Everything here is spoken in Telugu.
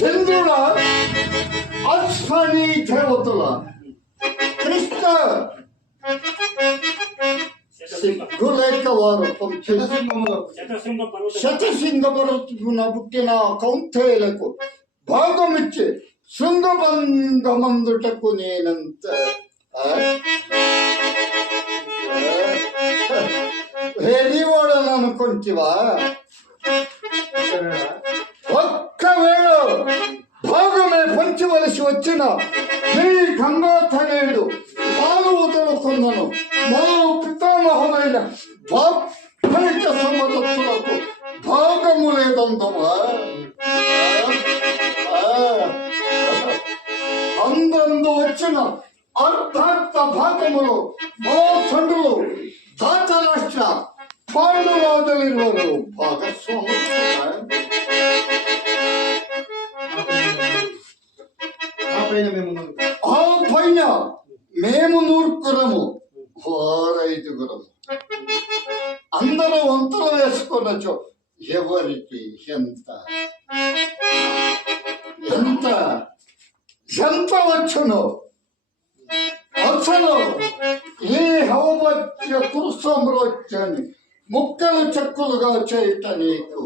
చంద్రుడా అశ్వని దేవతల కృష్ణ సిగ్గులేక వారు శతశృంగ పర్వతమున పుట్టిన కౌంతేయులకు భాగమిచ్చి శృంగబంధమందుటకు నేనంత వెర్రివాడని అనుకుంటివా? ఒక్కవేళ భాగమే పంచవలసి వచ్చిన నీ గంగాధరేయుడు పాలు వదులుకున్నాను. మా పితామహమైన బాప్ఫలిత సమదత్తులకు భాగము లేదందవా? అందందు వచ్చిన అర్ధార్థ భాగములో మా తండ్రులు ధాతరాష్ట్ర పాండురాజులు భాగస్వాములు. ఆ పైన మేము 9 వారైదుగురము. అందరూ వంతలు వేసుకున్నచో ఎవరికి ఎంత ఎంత ఎంత వచ్చును? అసలు ఈ హౌమత్య పురుషామ్రాజ్యాన్ని ముక్కలు చెక్కులుగా చేయట నీకు